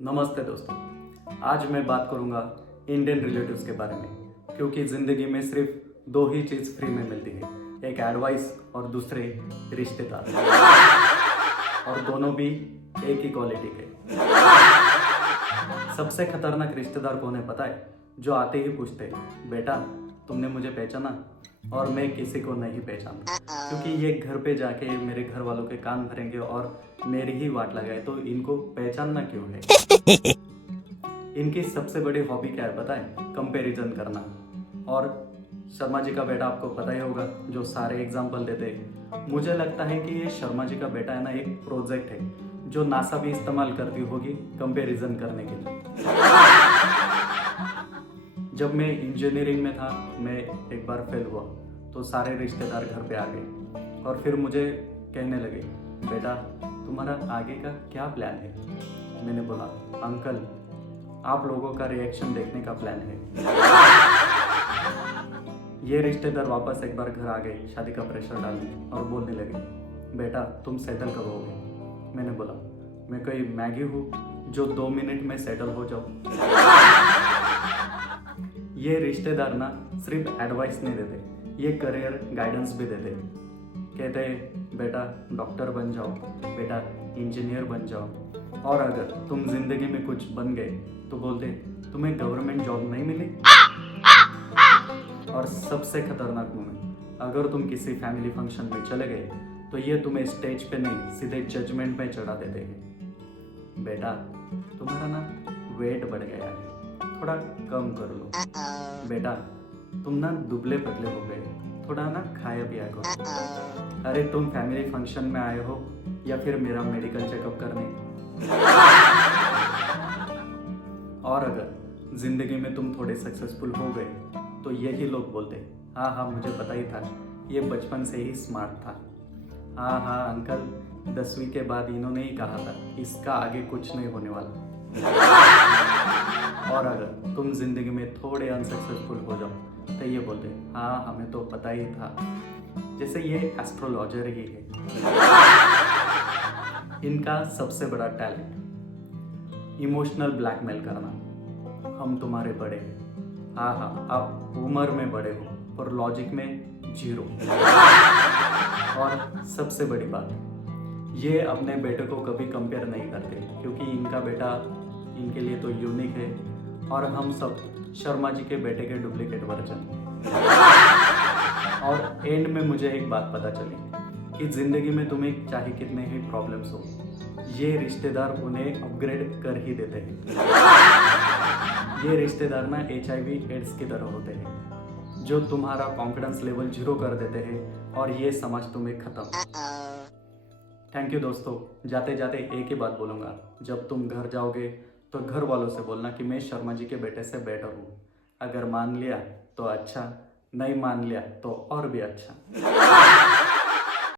नमस्ते दोस्तों, आज मैं बात करूंगा इंडियन रिलेटिव्स के बारे में, क्योंकि ज़िंदगी में सिर्फ दो ही चीज़ फ्री में मिलती है, एक एडवाइस और दूसरे रिश्तेदार, और दोनों भी एक ही क्वालिटी के। सबसे खतरनाक रिश्तेदार कौन है पता है? जो आते ही पूछते, बेटा तुमने मुझे पहचाना? और मैं किसी को नहीं पहचानता, क्योंकि ये घर पे जाके मेरे घर वालों के कान भरेंगे और मेरी ही वाट लगाए, तो इनको पहचानना क्यों है? इनकी सबसे बड़ी हॉबी क्या है पता है? कंपैरिजन करना। और शर्मा जी का बेटा आपको पता ही होगा, जो सारे एग्जाम्पल देते हैं। मुझे लगता है कि ये शर्मा जी का बेटा है ना, एक प्रोजेक्ट है जो नासा भी इस्तेमाल करती होगी कंपैरिजन करने के लिए। जब मैं इंजीनियरिंग में था, मैं एक बार फेल हुआ तो सारे रिश्तेदार घर पे आ गए और फिर मुझे कहने लगे, बेटा तुम्हारा आगे का क्या प्लान है? मैंने बोला, अंकल आप लोगों का रिएक्शन देखने का प्लान है। ये रिश्तेदार वापस एक बार घर आ गए शादी का प्रेशर डालने और बोलने लगे, बेटा तुम सेटल कब होगे? मैंने बोला, मैं कोई मैगी हूँ जो 2 मिनट में सेटल हो जाऊँ? ये रिश्तेदार ना सिर्फ एडवाइस नहीं देते, ये करियर गाइडेंस भी देते। कहते हैं बेटा डॉक्टर बन जाओ, बेटा इंजीनियर बन जाओ, और अगर तुम जिंदगी में कुछ बन गए तो बोलते तुम्हें गवर्नमेंट जॉब नहीं मिली। और सबसे खतरनाक मोमेंट, अगर तुम किसी फैमिली फंक्शन में चले गए तो ये तुम्हें स्टेज पे नहीं सीधे जजमेंट में चढ़ा देते हैं, बेटा तुम्हारा ना वेट बढ़ गया है, थोड़ा कम कर लो। बेटा तुम ना दुबले पतले हो गए, थोड़ा ना खाया पिया करो। अरे तुम फैमिली फंक्शन में आए हो या फिर मेरा मेडिकल चेकअप करने? और अगर जिंदगी में तुम थोड़े सक्सेसफुल हो गए तो यही लोग बोलते, हाँ हाँ मुझे पता ही था, ये बचपन से ही स्मार्ट था। हाँ हाँ अंकल 10वीं के बाद इन्होंने ही कहा था इसका आगे कुछ नहीं होने वाला। और अगर तुम जिंदगी में थोड़े अनसक्सेसफुल हो जाओ तो ये बोलते, हाँ हमें तो पता ही था, जैसे ये एस्ट्रोलॉजर ही है। इनका सबसे बड़ा टैलेंट इमोशनल ब्लैकमेल करना। हम तुम्हारे बड़े हैं, हाँ हाँ आप उम्र में बड़े हो पर लॉजिक में 0। और सबसे बड़ी बात, ये अपने बेटे को कभी कंपेयर नहीं करते, क्योंकि इनका बेटा इनके लिए तो यूनिक है और हम सब शर्मा जी के बेटे के डुप्लीकेट वर्जन। और एंड में मुझे एक बात पता चली कि जिंदगी में तुम्हें चाहे कितने ही प्रॉब्लम्स हो, ये रिश्तेदार उन्हें अपग्रेड कर ही देते हैं। ये रिश्तेदार ना HIV एड्स की तरह होते हैं, जो तुम्हारा कॉन्फिडेंस लेवल 0 कर देते हैं और ये समझ तुम्हें खत्म। थैंक यू दोस्तों। जाते जाते एक ही बात बोलूँगा, जब तुम घर जाओगे तो घर वालों से बोलना कि मैं शर्मा जी के बेटे से बेटर हूँ। अगर मान लिया तो अच्छा, नहीं मान लिया तो और भी अच्छा।